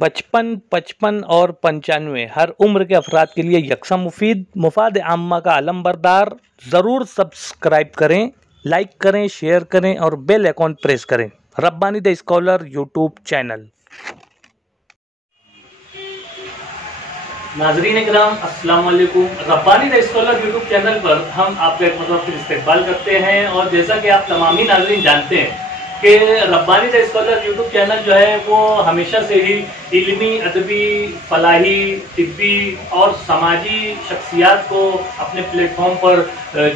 55, 55 और 95 हर उम्र के अफराद के लिए यकसा मुफीद, मुफाद आम्मा का आलम बरदार। ज़रूर सब्सक्राइब करें, लाइक करें, शेयर करें और बेल आइकॉन प्रेस करें। Rabbani the scholar YouTube channel. नाज़रीन किराम अस्सलाम वालेकुम। Rabbani the scholar YouTube channel पर हम आपका एक मतलब फिर इस्तेकबाल करते हैं। और जैसा कि आप तमामी नाज़रीन जानते हैं कि Rabbani the scholar YouTube channel जो है वो हमेशा से ही इल्मी, अदबी, फलाही, तिब्बी और समाजी शख्सियात को अपने प्लेटफॉर्म पर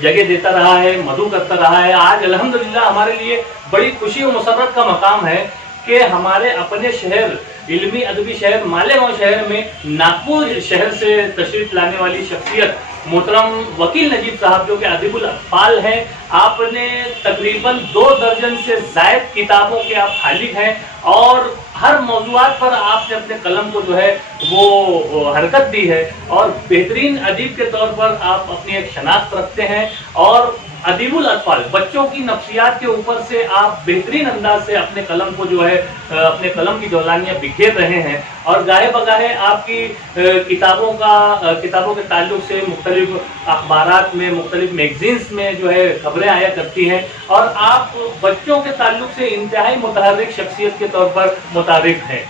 जगह देता रहा है, मदऊ करता रहा है। आज अल्हम्दुलिल्लाह हमारे लिए बड़ी खुशी और मुसर्रत का मकाम है कि हमारे अपने शहर, इल्मी अदबी शहर मालेगांव शहर में नागपुर शहर से तशरीफ लाने वाली शख्सियत मोहतरम वकील नजीब साहब जो कि अदीबुल अत्फाल हैं। आपने तकरीबन 2 दर्जन से ज़ायद किताबों के आप खालिक हैं और हर मौज़ूआत पर आपने अपने कलम को जो है वो हरकत दी है और बेहतरीन अदीब के तौर पर आप अपनी एक शनाख्त रखते हैं। और अदीबुल अत्फाल बच्चों की नफ्सियात के ऊपर से आप बेहतरीन अंदाज से अपने कलम को जो है अपने कलम की जौलानियाँ बिखेर रहे हैं। और गाहे बगाहे आपकी किताबों के ताल्लुक से मुख्तलिफ अखबारात में, मुख्तलिफ मैगजीन्स में जो है खबरें आया करती हैं और आप बच्चों के ताल्लुक से इंतहाई मुतहर्रिक शख्सियत के तौर पर मुतारिफ हैं।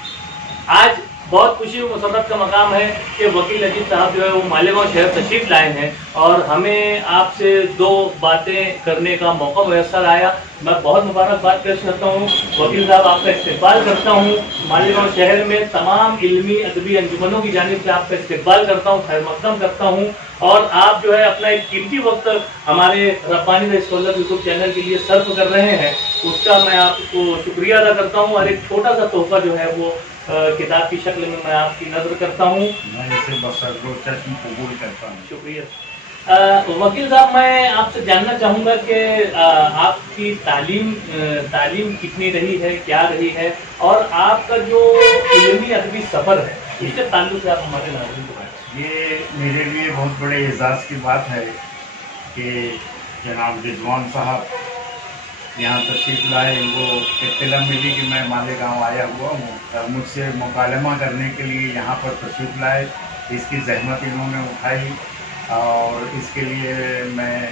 आज बहुत खुशी और मुसर्रत का मकाम है कि वकील नजीब साहब जो है वो मालेगांव शहर तशरीफ लाए हैं और हमें आपसे 2 बातें करने का मौका मुयस्सर आया। मैं बहुत मुबारकबाद पेश करता हूँ वकील साहब, आपका इस्तेकबाल करता हूँ मालेगांव शहर में तमाम इल्मी अदबी अंजुमनों की जानिब से आपका इस्तेकबाल करता हूँ, खैर मकदम करता हूँ। और आप जो है अपना एक कीमती वक्त हमारे Rabbani the scholar YouTube channel के लिए सर्व कर रहे हैं, उसका मैं आपको शुक्रिया अदा करता हूँ। और एक छोटा सा तोहफा जो है वो किताब की शक्ल में मैं आपकी नजर करता हूँ, मैं इसे चश्म कबूल करता हूँ। शुक्रिया। वकील साहब, मैं आपसे जानना चाहूँगा कि आपकी तालीम कितनी रही है, क्या रही है और आपका जो इल्मी अदबी सफ़र है इसके ताल्लुक से आप हमारे नाज़रीन को बताएं। ये मेरे लिए बहुत बड़े एजाज़ की बात है कि जनाब रिजवान साहब यहाँ तशरीफ़ लाए। इनको इत्तला मिली कि मैं मालेगांव आया हुआ हूँ, मुझसे मुकालमा करने के लिए यहाँ पर तशरीफ़ लाए। इसकी ज़हमत इन्होंने उठाई और इसके लिए मैं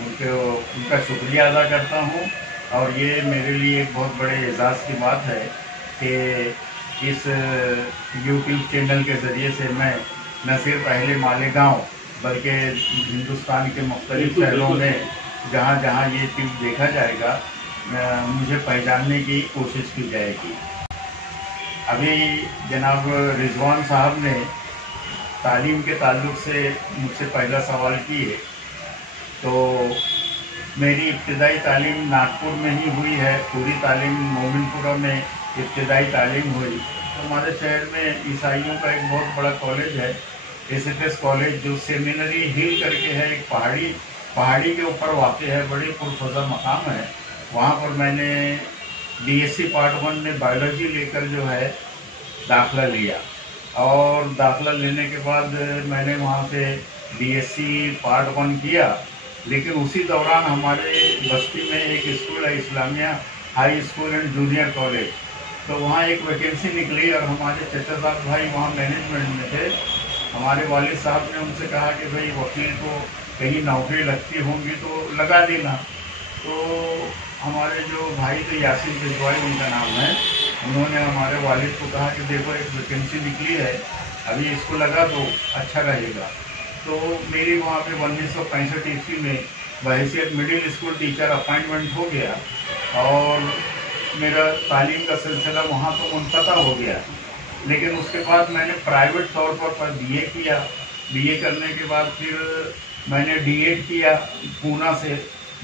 उनका शुक्रिया अदा करता हूँ। और ये मेरे लिए एक बहुत बड़े एजाज़ की बात है कि इस यूट्यूब चैनल के ज़रिए से मैं न सिर्फ पहले मालेगांव बल्कि हिंदुस्तान के मुख्तलिफ शहरों में जहाँ जहाँ ये चीज़ देखा जाएगा मुझे पहचानने की कोशिश की जाएगी। अभी जनाब रिजवान साहब ने तालीम के ताल्लुक से मुझसे पहला सवाल किए, तो मेरी इब्तिदाई तालीम नागपुर में ही हुई है। पूरी तालीम मोमिनपुरा में इब्तिदाई तालीम हुई। तो हमारे शहर में ईसाइयों का एक बहुत बड़ा कॉलेज है, SFS कॉलेज, जो सेमिनरी हिल करके है, एक पहाड़ी के ऊपर वाक़ है, बड़ी पुरफज़ा मकाम है। वहाँ पर मैंने BSc पार्ट 1 में बायोलॉजी लेकर जो है दाखिला लिया और दाखिला लेने के बाद मैंने वहाँ से BSc पार्ट 1 किया। लेकिन उसी दौरान हमारे बस्ती में एक स्कूल है, Islamia high school and junior college, तो वहाँ एक वैकेंसी निकली और हमारे चचा साहब भाई वहाँ मैनेजमेंट में थे। हमारे वालिद साहब ने उनसे कहा कि भाई वकील को कहीं नौकरी लगती होंगी तो लगा देना। तो हमारे जो भाई थे यासिन बिजवाई उनका नाम है, उन्होंने हमारे वालिद को कहा कि देखो एक वैकेंसी निकली है, अभी इसको लगा दो, अच्छा रहेगा। तो मेरी वहाँ पे 1965 ईस्वी में बहैसियत मिडिल स्कूल टीचर अपॉइंटमेंट हो गया और मेरा तालीम का सिलसिला वहाँ तो मुनक़ता हो गया। लेकिन उसके बाद मैंने प्राइवेट तौर पर BA किया। BA करने के बाद फिर मैंने D.Ed किया पूना से।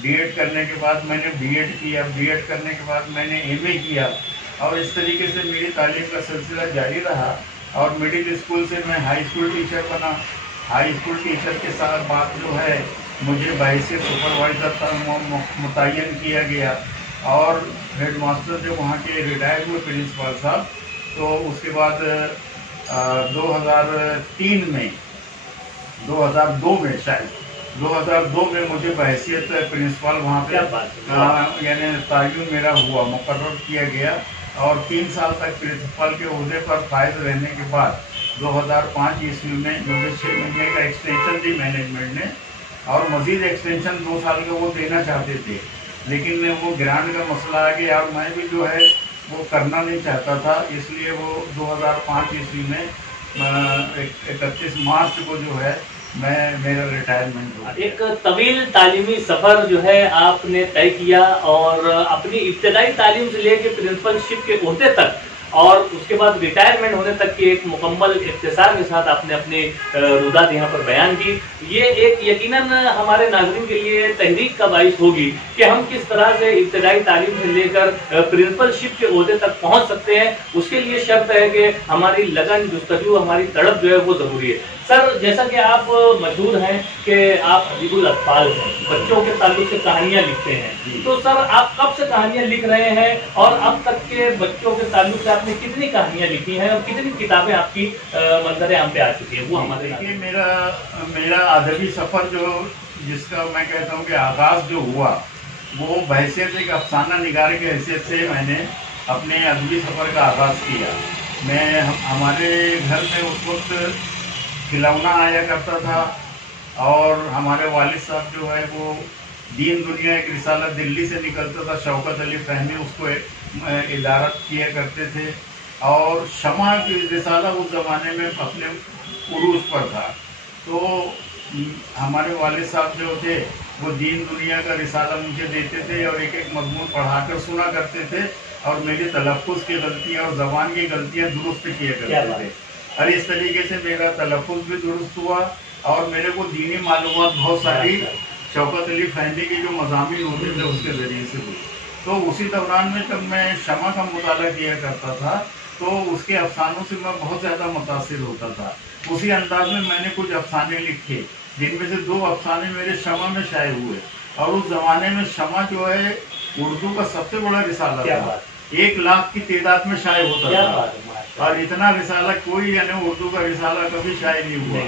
D.Ed करने के बाद मैंने B.Ed किया। B.Ed करने के बाद मैंने MA किया और इस तरीके से मेरी तालीम का सिलसिला जारी रहा। और मिडिल स्कूल से मैं हाई स्कूल टीचर बना। हाई स्कूल टीचर के साथ बात जो है मुझे बहैसियत सुपरवाइज़र पर मुतय्यन किया गया और हेड मास्टर जो वहाँ के रिटायर हुए प्रिंसिपल साहब, तो उसके बाद 2002 में शायद 2002 में मुझे बहैसियत प्रिंसिपल वहाँ पे यानी तयन मेरा हुआ, मुकर्रर किया गया और 3 साल तक प्रिंसिपल के ओहदे पर फायद रहने के बाद 2005 ईस्वी में मुझे 6 महीने का एक्सटेंशन दी मैनेजमेंट ने, और मजीद एक्सटेंशन 2 साल का वो देना चाहते थे, लेकिन वो ग्रांट का मसला आ गया और मैं भी जो है वो करना नहीं चाहता था, इसलिए वो 2005 ईस्वी में 31 मार्च को जो है मेरा रिटायरमेंट हुआ। एक तवील तालीमी सफ़र जो है आपने तय किया और अपनी इब्तदाई तालीम से लेकर प्रिंसिपलशिप के ओहदे तक और उसके बाद रिटायरमेंट होने तक की एक मुकम्मल इख्तिसार के साथ आपने अपनी रुदात यहाँ पर बयान की। ये एक यकीनन हमारे नाज़रीन के लिए तहरीक का बाइस होगी कि हम किस तरह से इब्तदाई तालीम से लेकर प्रिंसिपलशिप के ओहदे तक पहुँच सकते हैं। उसके लिए शर्त है कि हमारी लगन, जुस्तजू, हमारी तड़प जो है वो ज़रूरी है। सर, जैसा कि आप मशहूर हैं कि आप अदीबुल अत्फाल हैं, बच्चों के ताल्लुक से कहानियाँ लिखते हैं, तो सर आप कब से कहानियाँ लिख रहे हैं और अब तक के बच्चों के ताल्लुक से आपने कितनी कहानियाँ लिखी हैं और कितनी किताबें आपकी मंजर आम पे आ चुकी है? वो हमारे देखिए, मेरा अदबी सफ़र जो जिसका मैं कहता हूँ कि आगाज़ जो हुआ वो बहैसियत एक अफसाना निगार की हैसियत से मैंने अपने अदबी सफ़र का आगाज़ किया। हमारे घर में उस वक्त खिलौना आया करता था और हमारे वालिद साहब जो है वो दीन दुनिया एक रिसाला दिल्ली से निकलता था, शौकत अली फहमी उसको इदारत किया करते थे, और शमा की रिसाला उस ज़माने में अपने उरूज पर था। तो हमारे वालिद साहब जो थे वो दीन दुनिया का रिसाला मुझे देते थे और एक एक मजमून पढ़ाकर सुना करते थे और मेरी तलफ़्फ़ुज़ की गलतियाँ और ज़बान की गलतियाँ दुरुस्त किया करते थे। और इस तरीके से मेरा तलफ़्फ़ुज़ भी दुरुस्त हुआ और मेरे को दीनी मालूमात बहुत सारी शौकत अली फहमी के जो मज़ामीन होते थे उसके ज़रिए से हुई। तो उसी दौरान में जब मैं शमा का मुताला किया करता था तो उसके अफसानों से मैं बहुत ज़्यादा मुतासिर होता था। उसी अंदाज में मैंने कुछ अफसाने लिखे, जिनमें से 2 अफसाने मेरे शमा में शाये हुए। और उस ज़माने में शमा जो है उर्दू का सबसे बड़ा रिसाला था, 1 लाख की तादाद में शाये होता था और इतना रिसाला कोई यानी उर्दू का रिसाला कभी शाये नहीं हुआ।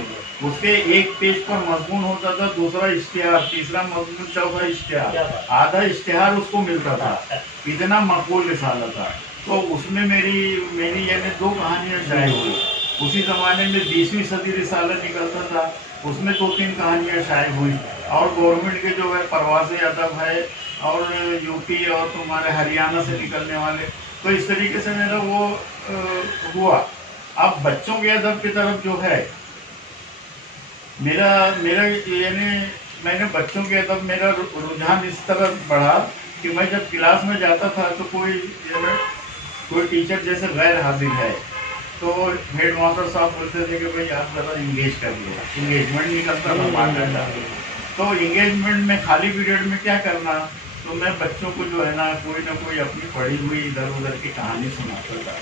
उसके एक पेज पर मजमून होता था, दूसरा इश्तिहार, तीसरा मजमून, चौथा इश्तिहार, आधा इश्तिहार उसको मिलता था। इतना मकबूल रिसाला था। तो उसमें मेरी यानी 2 कहानियाँ शाये हुई। उसी ज़माने में 20वीं सदी रिसाला निकलता था, उसमें 2-3 कहानियाँ शाये हुई। और गवर्नमेंट के जो है परवाज़ अदब है और यूपी और तुम्हारे हरियाणा से निकलने वाले, तो इस तरीके से मेरा वो हुआ। अब बच्चों के अदब की तरफ जो है मेरा यानी मैंने बच्चों के अदब मेरा रुझान इस तरह बढ़ा कि मैं जब क्लास में जाता था तो कोई टीचर जैसे गैर हाजिर है तो हेड मास्टर साहब बोलते थे कि भाई आप ज़रा इंगेज कर लो। इंगेजमेंट निकलता था मार्केट, तो इंगेजमेंट में खाली पीरियड में क्या करना, तो मैं बच्चों को जो है ना कोई अपनी पढ़ी हुई इधर उधर की कहानी सुनाता था।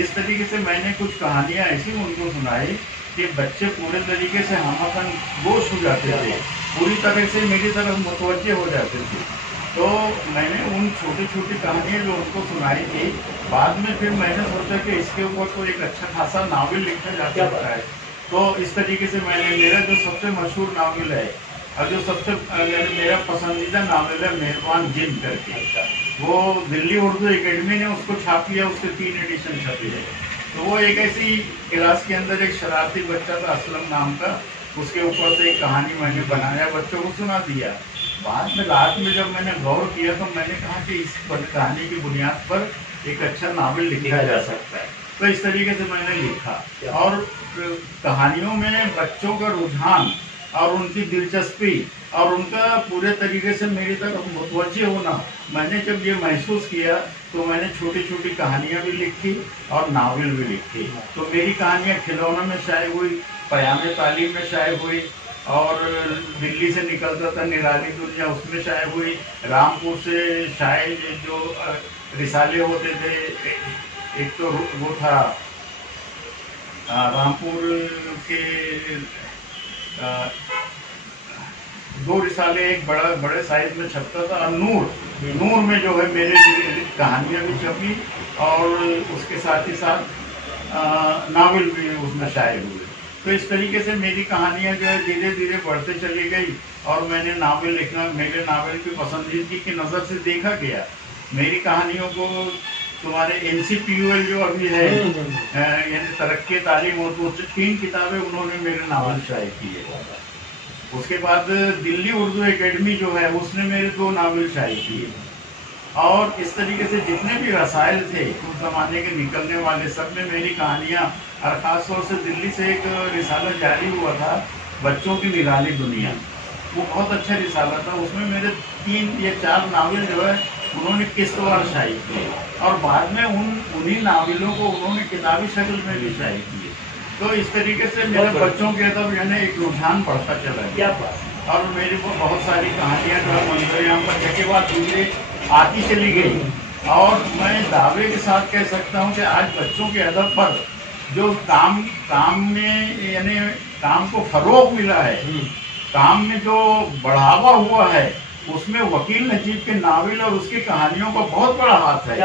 इस तरीके से मैंने कुछ कहानियाँ ऐसी उनको सुनाई कि बच्चे पूरे तरीके से हमसन गोश हो जाते थे, पूरी तरह से मेरी तरफ मुतवज्जे हो जाते थे। तो मैंने उन छोटी छोटी कहानियाँ जो उनको सुनाई थी, बाद में फिर मैंने सोचा कि इसके ऊपर तो एक अच्छा खासा नावल लिखा जा सकता है। तो इस तरीके से मेरा जो सबसे मशहूर नावल है और जो सबसे मेरा पसंदीदा नावल है मेहरबान जिन करके, वो दिल्ली उर्दू एकेडमी ने उसको छाप लिया, उसके 3 एडिशन छपे हैं। तो वो एक ऐसी क्लास के अंदर एक शरारती बच्चा था असलम नाम का, उसके ऊपर से एक कहानी मैंने बनाया, बच्चों को सुना दिया। बाद में रात में जब मैंने गौर किया तो मैंने कहा कि इस कहानी की बुनियाद पर एक अच्छा नावल लिखा जा सकता है। तो इस तरीके से मैंने लिखा और कहानियों में बच्चों का रुझान और उनकी दिलचस्पी और उनका पूरे तरीके से मेरी तरफ मुतवज्जे होना मैंने जब ये महसूस किया तो मैंने छोटी छोटी कहानियाँ भी लिखी और नावल भी लिखी। तो मेरी कहानियाँ खिलौनों में शाये हुई, पयाम तालीम में शाये हुई और दिल्ली से निकलता था निराली दुनिया उसमें शाये हुई, रामपुर से शाये जो रिसाले होते थे, एक तो वो था रामपुर के 2 रिसाले, एक बड़े साइज में छपता था, और नूर में जो है मेरे कहानियाँ भी छपी और उसके साथ ही साथ नावल भी उसमें शाये हुए। तो इस तरीके से मेरी कहानियाँ जो है धीरे धीरे बढ़ते चली गई और मैंने नावल लिखना, मेरे नावल की पसंदीदगी की नज़र से देखा गया। मेरी कहानियों को तुम्हारे NCPUL जो अभी है यानी तरक्की तालीम और वो 3 किताबें उन्होंने मेरे नावल शाये की है। उसके बाद दिल्ली उर्दू एकेडमी जो है उसने मेरे 2 नावल शाये किए। और इस तरीके से जितने भी रसायल थे उस ज़माने के निकलने वाले, सब में मेरी कहानियाँ, और ख़ास तौर से दिल्ली से एक रिसाला जारी हुआ था बच्चों की निराली दुनिया, वो बहुत अच्छा रिसाला था। उसमें मेरे 3 या 4 नावल जो है उन्होंने किस्तवार शाये किए और बाद में उन्हीं नावलों को उन्होंने किताबी शक्ल में भी शाये किए। तो इस तरीके से मेरे बच्चों के अदब यानी एक रुझान बढ़ता चला गया और मेरी वो बहुत सारी कहानियाँ जो है मंजूरियाँ पर एक के बाद दूसरे आती चली गई। और मैं दावे के साथ कह सकता हूँ कि आज बच्चों के अदब पर जो काम में यानी काम को फरोग मिला है, काम में जो बढ़ावा हुआ है, उसमें वकील नजीब के नावल और उसकी कहानियों का बहुत बड़ा हाथ है।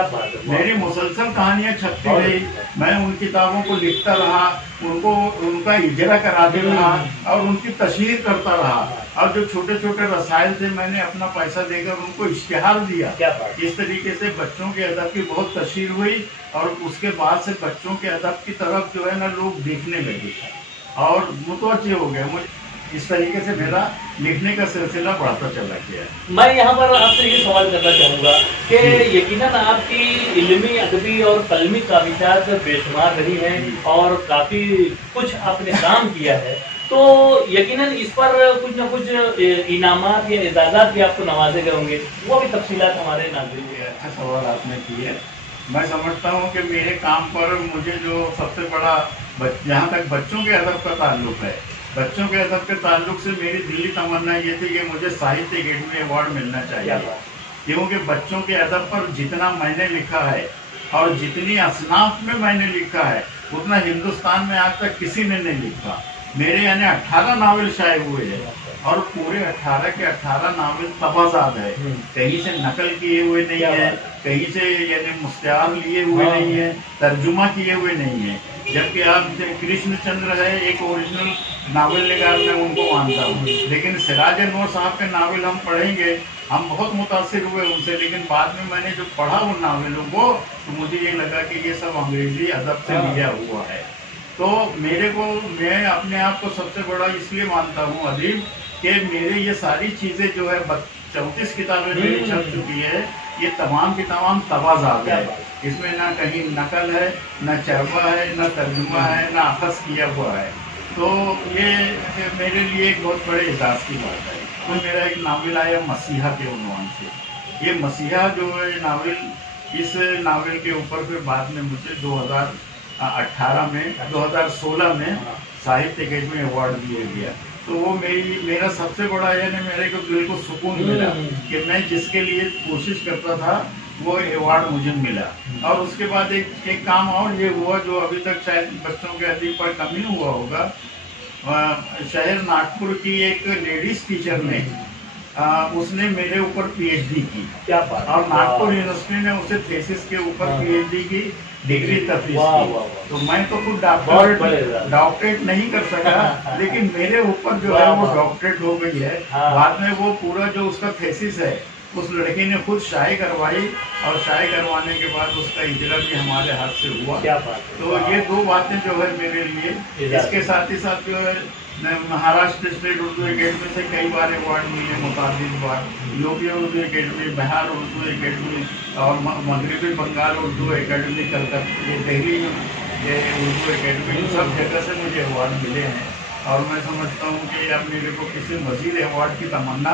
मेरी मुसलसल कहानियाँ छपती रही, मैं उन किताबों को लिखता रहा, उनका इजरा कराते रहा और उनकी तशहीर करता रहा। और जो छोटे छोटे रसायल थे मैंने अपना पैसा देकर उनको इश्तिहार दिया। इस तरीके से बच्चों के अदब की बहुत तशहीर हुई और उसके बाद से बच्चों के अदब की तरफ जो है ना लोग देखने लगे और मुतवज्जे हो गए। मुझे इस तरीके से मेरा लिखने का सिलसिला बढ़ता चला गया। मैं यहाँ पर आपसे ये सवाल करना चाहूँगा कि यकीनन आपकी इल्मी, अदबी और कलमी काबिलियत बेशुमार रही है और काफ़ी कुछ आपने काम किया है, तो यकीनन इस पर कुछ न कुछ इनामात या एजाज़ात भी आपको नवाजे गए होंगे, वो भी तफसीलात हमारे नाज़रीन के। अच्छा सवाल आपने किया। मैं समझता हूँ कि मेरे काम पर मुझे जो सबसे बड़ा जहाँ तक बच्चों के अदब का ताल्लुक है, बच्चों के अदब के ताल्लुक से मेरी दिली तमन्ना ये थी कि मुझे साहित्य अकेडमी अवार्ड मिलना चाहिए, क्योंकि बच्चों के अदब पर जितना मैंने लिखा है और जितनी असनाफ में मैंने लिखा है उतना हिंदुस्तान में आज तक किसी ने नहीं लिखा। मेरे यानी 18 नावल शाये हुए हैं और पूरे 18 के 18 नावल तबाजाद है, कहीं से नकल किए हुए नहीं है, कहीं से यानी मुस्तार लिए हुए नहीं है, तर्जुमा किए हुए नहीं है। जबकि आप कृष्णचंद्र है एक ओरिजिनल नावल निगार, मैं उनको मानता हूँ, लेकिन सिराज नूर साहब के नावल हम पढ़ेंगे, हम बहुत मुतासिर हुए उनसे, लेकिन बाद में मैंने जो पढ़ा उन नावलों को तो मुझे ये लगा कि ये सब अंग्रेजी अदब से लिया हुआ है। तो मैं अपने आप को सबसे बड़ा इसलिए मानता हूँ अदीब कि मेरे ये सारी चीज़ें जो है 34 किताबें मेरी छप चुकी है, ये तमाम की तमाम तवाज़ात है, इसमें ना कहीं नकल है, ना चरबा है, ना तर्जुमा है, ना अखज़ किया हुआ है। तो ये मेरे लिए एक बहुत बड़े एजाज़ की बात है। तो मेरा एक नावल आया मसीहा के उन्वान से, ये मसीहा जो है नावल, इस नावल के ऊपर फिर बाद में मुझे 2016 में साहित्य अकेडमी अवार्ड दिया गया। तो वो मेरा सबसे बड़ा यानी मेरे को दिल को सुकून मिला कि मैं जिसके लिए कोशिश करता था वो अवार्ड मुझे मिला। और उसके बाद एक काम और ये हुआ जो अभी तक शायद बच्चों के अदब पर कमी हुआ होगा। शहर नागपुर की एक लेडीज टीचर ने उसने मेरे ऊपर PhD की, क्या बात, और नागपुर यूनिवर्सिटी ने उसे थीसिस के ऊपर PhD की डिग्री तफवीज़ की। तो मैं तो खुद डॉक्टरेट नहीं कर सका, लेकिन मेरे ऊपर जो है वो डॉक्टरेट हो गई है। बाद में वो पूरा जो उसका थीसिस है उस लड़की ने खुद शाये करवाई और शाये करवाने के बाद उसका इजरा भी हमारे हाथ से हुआ। क्या बात। तो ये 2 बातें जो है मेरे लिए। इसके साथ ही साथ जो है महाराष्ट्र स्टेट उर्दू एकेडमी से कई बार अवार्ड मिले, मुताबिक बार UP Urdu academy, Bihar Urdu academy और मगरबी बंगाल उर्दू एकेडमी, कलकत्ता, ये दिल्ली ये उर्दू एकेडमी, सब जगह से मुझे अवार्ड मिले हैं। और मैं समझता हूँ कि अब मेरे को किसी मज़ीद अवार्ड की तमन्ना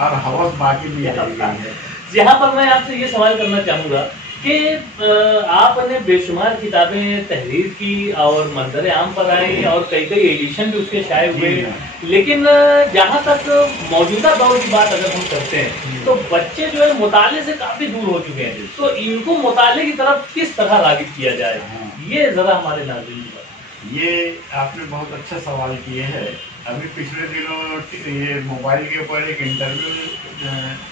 और हवस बाकी भी रह गई है। यहाँ पर मैं आपसे ये सवाल करना चाहूँगा कि आपने बेशुमार किताबें तहरीर की और मंजर आम पर आई और कई एडिशन भी उसके शाये हुए, लेकिन जहाँ तक मौजूदा दौर की बात अगर हम करते हैं तो बच्चे जो है मुताले से काफ़ी दूर हो चुके हैं, तो इनको मुताले की तरफ किस तरह राग़िब किया जाए, ये ज़रा हमारे नाज़रीन। ये आपने बहुत अच्छा सवाल किए हैं। अभी पिछले दिनों ये मोबाइल के ऊपर एक इंटरव्यू,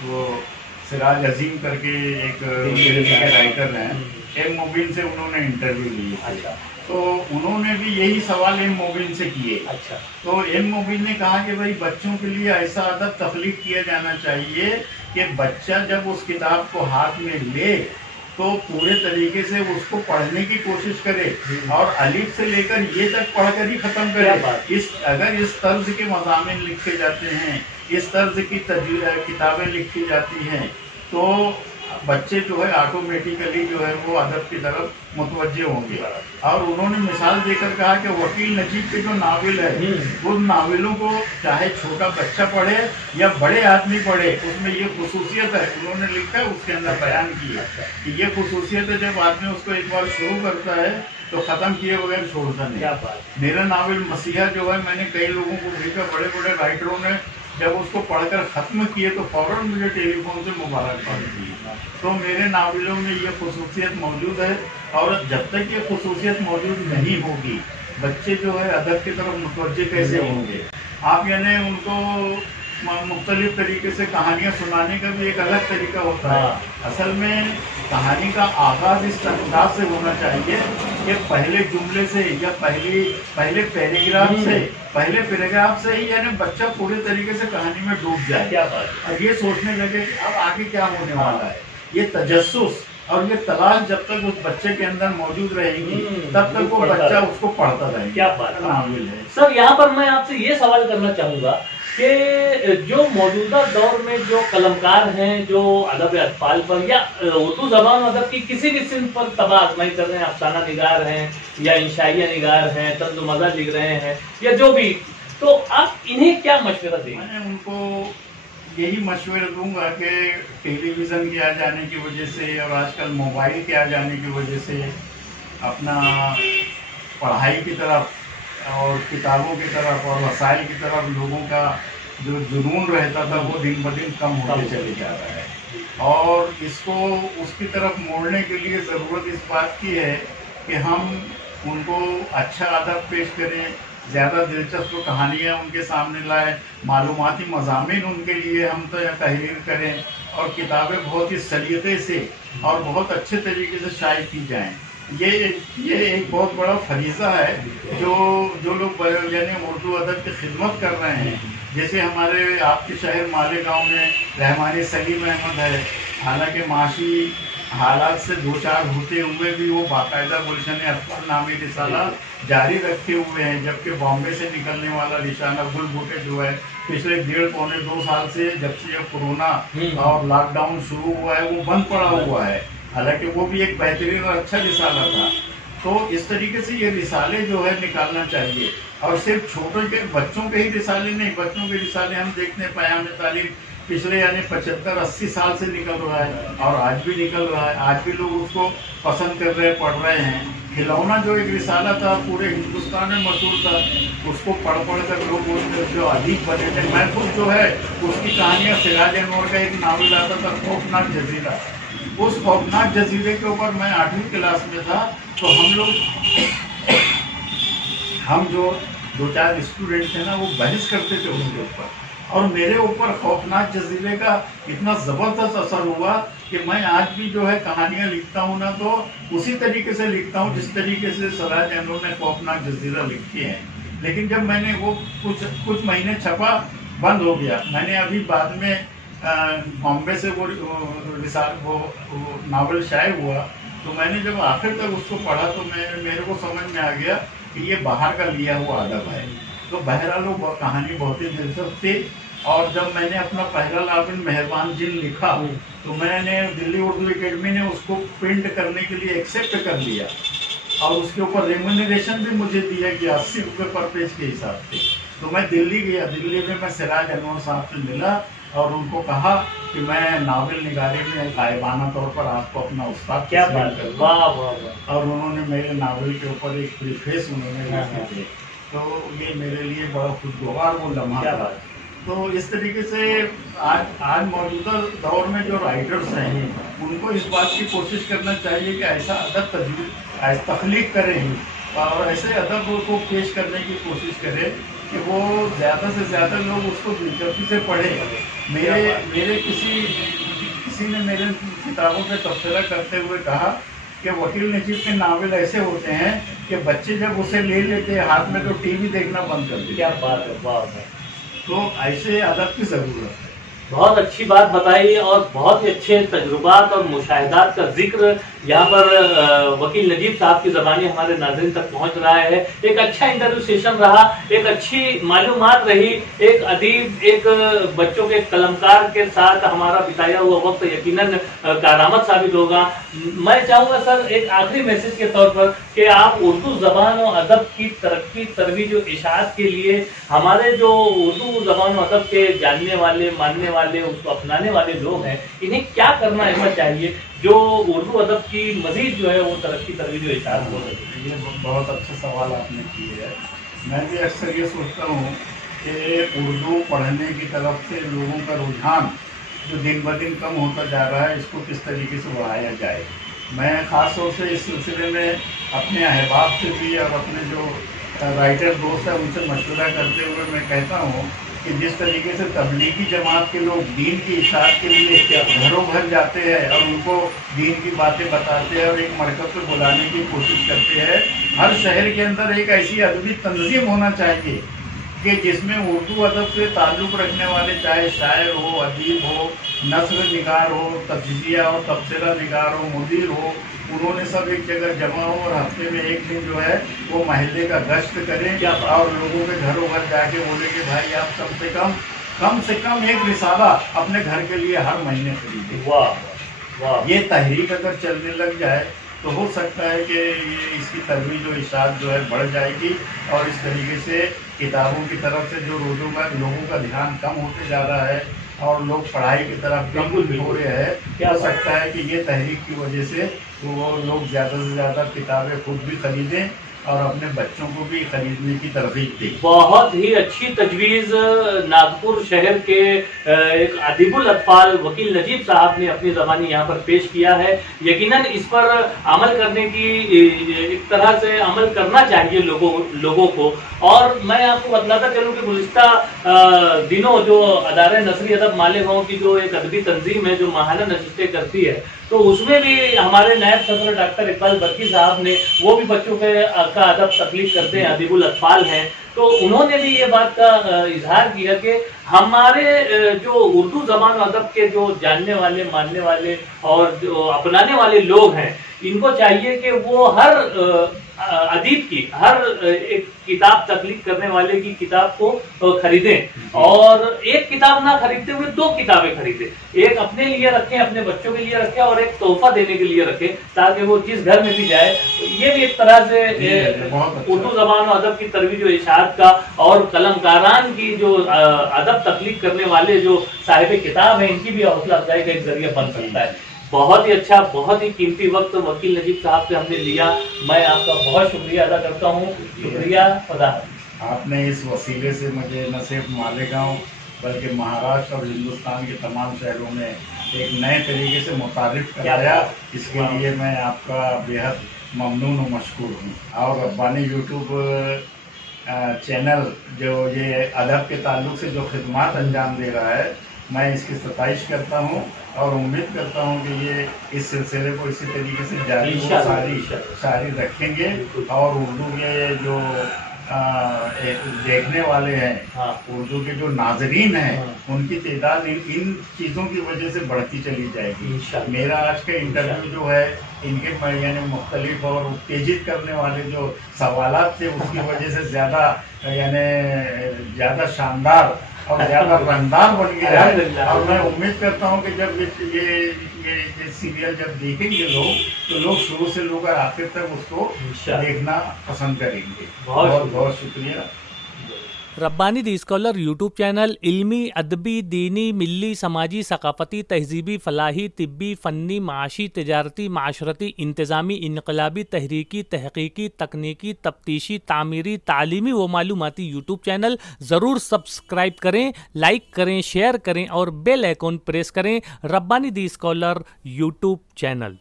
वो सिराज अजीम करके एक राइटर हैं, एम मोबिन से उन्होंने इंटरव्यू लिए। अच्छा। तो उन्होंने भी यही सवाल एम मोबिन से किए। अच्छा। तो एम मोबिन ने कहा कि भाई बच्चों के लिए ऐसा अदब तख्लीक किया जाना चाहिए कि बच्चा जब उस किताब को हाथ में ले तो पूरे तरीके से उसको पढ़ने की कोशिश करे और अलीफ से लेकर ये तक पढ़कर ही खत्म करे। अगर इस तर्ज के मज़ामिन लिखे जाते हैं, इस तर्ज की किताबें लिखी जाती हैं, तो बच्चे जो है ऑटोमेटिकली जो है वो अदब की तरफ मुतवज्जे होंगे। और उन्होंने मिसाल देकर कहा कि वकील नजीब के जो नावल है, उन नावलों को चाहे छोटा बच्चा पढ़े या बड़े आदमी पढ़े, उसमें ये खुसूसियत है, उन्होंने लिखा है, उसके अंदर बयान किया कि ये खुसूसियत है, जब आदमी उसको एक बार शुरू करता है तो ख़त्म किए बगैर छोड़ता नहीं। मेरा नावल मसीहा जो है, मैंने कई लोगों को भेजा, बड़े बड़े राइटरों ने जब उसको पढ़कर ख़त्म किए तो फ़ौरन मुझे टेलीफोन से मुबारकबाद दी। तो मेरे नावलों में ये खुसूसियत मौजूद है, और जब तक ये खुसूसियत मौजूद नहीं होगी, बच्चे जो है अदब की तरफ मुतवज्जे कैसे होंगे? आप यानी उनको मुख्तलिफ तरीके से कहानियाँ सुनाने का भी एक अलग तरीका होता है। असल में कहानी का आगाज़ इस अंदाज से होना चाहिए कि पहले जुमले से या पहले पैराग्राफ से ही यानी बच्चा पूरे तरीके से कहानी में डूब जाए। क्या बात है। और ये सोचने लगे कि अब आगे क्या होने वाला है। ये तजस्सुस और ये तलाश जब तक उस बच्चे के अंदर मौजूद रहेगी, तब तक वो बच्चा उसको पढ़ता रहेगा। क्या बात नावल है। सर, यहाँ पर मैं आपसे ये सवाल करना चाहूँगा कि जो मौजूदा दौर में जो कलमकार हैं, जो अदब अतफाल पर या उर्दू ज़बान अदब की किसी भी सिंफ पर तबाह आजमाई कर रहे हैं, अफसाना निगार हैं या इंशाइया निगार हैं, तंज़ मज़ा लिख रहे हैं या जो भी, तो आप इन्हें क्या मशवरा देंगे? मैं उनको यही मशवरा दूंगा कि टेलीविज़न के आ जाने की वजह से और आजकल मोबाइल के आ जाने की वजह से अपना पढ़ाई की तरफ और किताबों की तरफ और वसाइल की तरफ लोगों का जो जुनून रहता था वो दिन ब दिन कम होते चले जा रहा है। और इसको उसकी तरफ मोड़ने के लिए ज़रूरत इस बात की है कि हम उनको अच्छा अदब पेश करें, ज़्यादा दिलचस्प कहानियाँ उनके सामने लाएं, मालूमाती मज़ामीन उनके लिए हम तो तहरीर करें, और किताबें बहुत ही सलीक़े से और बहुत अच्छे तरीके से शाये की जाएँ। ये एक बहुत बड़ा फरीज़ा है जो लोग यानी उर्दू अदब की खिदमत कर रहे हैं। जैसे हमारे आपके शहर मालेगांव में रहमानी सलीम अहमद है, हालांकि माशी हालात से दो चार होते हुए भी वो बाकायदा गुलशन अतफाल नामी रिसाला जारी रखे हुए हैं, जबकि बॉम्बे से निकलने वाला रिसाला गुल बूटे जो है पिछले 1.5-2 साल से, जब से कोरोना और लॉकडाउन शुरू हुआ है, वो बंद पड़ा हुआ है। हालांकि वो भी एक बेहतरीन और अच्छा रिसाला था। तो इस तरीके से ये रिसाले जो है निकालना चाहिए, और सिर्फ छोटे के बच्चों के ही रिसाले नहीं, बच्चों के रिसाले हम देखते हैं पयाम तालीम पिछले यानी 75-80 साल से निकल रहा है और आज भी निकल रहा है, आज भी लोग उसको पसंद कर रहे हैं, पढ़ रहे हैं। खिलौना जो एक रिसाला था पूरे हिंदुस्तान में मशहूर था, उसको पढ़ कर लोग उसमें जो अदीब बने थे। मैं खुद जो है उसकी कहानियाँ सिराज अनवर का एक नावल आता था खौफनाक जजीरा, उस खौफनाक जजीरे के ऊपर मैं 8वीं क्लास में था, तो हम जो 2-4 स्टूडेंट थे ना, वो बहस करते थे उसके ऊपर, और मेरे ऊपर खौफनाक जजीरे का इतना ज़बरदस्त असर हुआ कि मैं आज भी जो है कहानियाँ लिखता हूँ ना, तो उसी तरीके से लिखता हूँ जिस तरीके से सिराज अनवर ने खौफनाक जजीरा लिखी है। लेकिन जब मैंने वो कुछ महीने छपा, बंद हो गया। मैंने अभी बाद में बॉम्बे से वो नावल शाये हुआ, तो मैंने जब आखिर तक उसको पढ़ा तो मेरे को समझ में आ गया कि ये बाहर का लिया हुआ अदब है। तो बहरहाल वो कहानी बहुत ही दिलचस्प थी। और जब मैंने अपना पहला नावल मेहरबान जिन लिखा, तो मैंने दिल्ली उर्दू एकेडमी ने उसको प्रिंट करने के लिए एक्सेप्ट कर लिया, और उसके ऊपर रेम्यूनरेशन भी मुझे दिया गया 80 रुपये पर पेज के हिसाब से। तो मैं दिल्ली गया, दिल्ली में मैं सिराज अनवर साहब से मिला और उनको कहा कि मैं नावल निगारी में गायबाना तौर पर आपको अपना उस्ताद क्या बात है, वाह वाह वाह। और उन्होंने मेरे नावल के ऊपर एक प्रीफेस उन्होंने लिखे थे, तो ये मेरे लिए बड़ा खुशगवार वो लम्हा था। तो इस तरीके से आज मौजूदा दौर में जो राइटर्स हैं, उनको इस बात की कोशिश करना चाहिए कि ऐसा अदब तख्लीक करें और ऐसे अदब को पेश करने की कोशिश करें कि वो ज़्यादा से ज़्यादा लोग उसको दिलचस्पी से पढ़ें। मेरे किसी ने मेरे किताबों पे तबसरा करते हुए कहा कि वकील नजीब के नावल ऐसे होते हैं कि बच्चे जब उसे ले लेते हैं हाथ में तो टीवी देखना बंद कर देते। क्या बात है, वाह। तो ऐसे अदब की ज़रूरत है। बहुत अच्छी बात बताई और बहुत ही अच्छे तजुर्बात और मुशाहिदात का जिक्र यहाँ पर वकील नजीब साहब की ज़बानी हमारे नाज़रीन तक पहुँच रहा है। एक अच्छा इंटरव्यू सेशन रहा, एक अच्छी मालूमात रही, एक अदीब, एक बच्चों के कलमकार के साथ हमारा बिताया हुआ वक्त यकीनन कारामत साबित होगा। मैं चाहूँगा सर एक आखिरी मैसेज के तौर पर कि आप उर्दू ज़बान और अदब की तरक्की तरवीज और इशाअत के लिए हमारे जो उर्दू ज़बान और अदब के जानने वाले, मानने वाले, उसको अपनाने वाले लोग हैं, इन्हें क्या करना ऐसा चाहिए जो उर्दू अदब की मजीद जो है वो तरक्की तरवीज और इशाअत हो सके? ये बहुत अच्छा सवाल आपने किए है। मैं भी अक्सर ये सोचता हूँ कि उर्दू पढ़ने की तरफ से लोगों का रुझान जो दिन ब दिन कम होता जा रहा है, इसको किस तरीके से बढ़ाया जाए। मैं ख़ास तौर से इस सिलसिले में अपने अहबाब से भी और अपने जो राइटर दोस्त हैं उनसे मशवरा करते हुए मैं कहता हूँ कि जिस तरीके से तबलीगी जमात के लोग दीन की इशाअत के लिए घरों घर जाते हैं और उनको दीन की बातें बताते हैं और एक मरकज़ पे बुलाने की कोशिश करते हैं, हर शहर के अंदर एक ऐसी अदबी तंजीम होना चाहिए कि जिसमें उर्दू अदब से ताल्लुक़ रखने वाले, चाहे शायर हो, अदीब हो, नस्र निगार हो, तजिया और तबसरा निगार हो, मुदीर हो, उन्होंने सब एक जगह जमा हो और हफ्ते में एक दिन जो है वो महल्ले का गश्त करें और लोगों के घरों घर जाके बोले कि भाई आप कम से कम एक रिसाला अपने घर के लिए हर महीने खरीदें। वाह, ये तहरीक अगर चलने लग जाए तो हो सकता है कि ये इसकी तरवीज और इशाअत जो है बढ़ जाएगी और इस तरीके से किताबों की तरफ से जो लोगों का ध्यान कम होते जा रहा है और लोग पढ़ाई की तरफ कम हो रहे हैं। क्या हो सकता है कि ये तहरीक की वजह से वो लोग ज़्यादा से ज़्यादा किताबें खुद भी खरीदें और अपने बच्चों को भी खरीदने की तरगीब दी। बहुत ही अच्छी तजवीज़ नागपुर शहर के एक अदीबुल अतफाल वकील नजीब साहब ने अपनी ज़बानी यहाँ पर पेश किया है। यकीनन इस पर अमल करने की, एक तरह से अमल करना चाहिए लोगों को। और मैं आपको बतलाता चलूँ कि गुज़िश्ता दिनों जो अदारे नसरी अदब मालेगांव की जो एक अदबी तंजीम है जो माहाना नशिस्तें करती है, तो उसमें भी हमारे नायब सदर डॉक्टर इकबाल बर्की साहब ने, वो भी बच्चों का अदब तकलीफ करते हैं, अदीबुल अतफाल हैं, तो उन्होंने भी ये बात का इजहार किया कि हमारे जो उर्दू ज़बान अदब के जो जानने वाले, मानने वाले और जो अपनाने वाले लोग हैं, इनको चाहिए कि वो हर अदीब की, हर एक किताब तख्लीक करने वाले की किताब को खरीदें और एक किताब ना खरीदते हुए 2 किताबें खरीदें। एक अपने लिए रखें, अपने बच्चों के लिए रखें और एक तोहफा देने के लिए रखें, ताकि वो जिस घर में भी जाए तो ये भी एक तरह से उर्दू ज़बान और अदब की तरवीज और इशाअत का और कलमकारान की जो अदब तख्लीक करने वाले जो साहिब किताब हैं, इनकी भी हौसला अफजाई का एक जरिया बन सकता है। बहुत ही अच्छा, बहुत ही कीमती वक्त वकील नजीब साहब से हमने लिया। मैं आपका बहुत शुक्रिया अदा करता हूँ। शुक्रिया। खुदा आपने इस वसीले से मुझे न सिर्फ मालेगांव बल्कि महाराष्ट्र और हिंदुस्तान के तमाम शहरों में एक नए तरीके से मुतारिफ कराया। इसके लिए मैं आपका बेहद ममनून और मशकूर हूँ। और रब्बानी यूट्यूब चैनल जो ये अदब के ताल्लुक़ से जो खिदमात अंजाम दे रहा है, मैं इसकी सताइश करता हूँ और उम्मीद करता हूँ कि ये इस सिलसिले को इसी तरीके से जारी सारी रखेंगे और उर्दू के जो देखने वाले हैं, उर्दू के जो नाजरीन हैं, उनकी तादाद इन चीज़ों की वजह से बढ़ती चली जाएगी। मेरा आज का इंटरव्यू जो है, इनके यानी मुख्तलिफ और उत्तेजित करने वाले जो सवालात थे, उसकी वजह से ज़्यादा शानदार और ज़्यादा रंगदार बन गया है। और मैं उम्मीद करता हूँ कि जब ये सीरियल जब देखेंगे लोग, तो लोग शुरू से लेकर आखिर तक उसको देखना पसंद करेंगे। बहुत बहुत शुक्रिया। Rabbani the scholar YouTube channel इल्मी, अदबी, दीनी, मिली, समाजी, सकाफ़ती, तहजीबी, फ़लाही, तिब्बी, फ़न्नी, माशी, तिजारती, माशरती, इंतज़ामी, इनकलाबी, तहरीकी, तहक़ीक़ी, तकनीकी, तफ्तीशी, तामीरी, तालीमी व मालूमाती यूट्यूब चैनल। ज़रूर सब्सक्राइब करें, लाइक करें, शेयर करें और बेल आइकॉन प्रेस करें। Rabbani the scholar YouTube channel.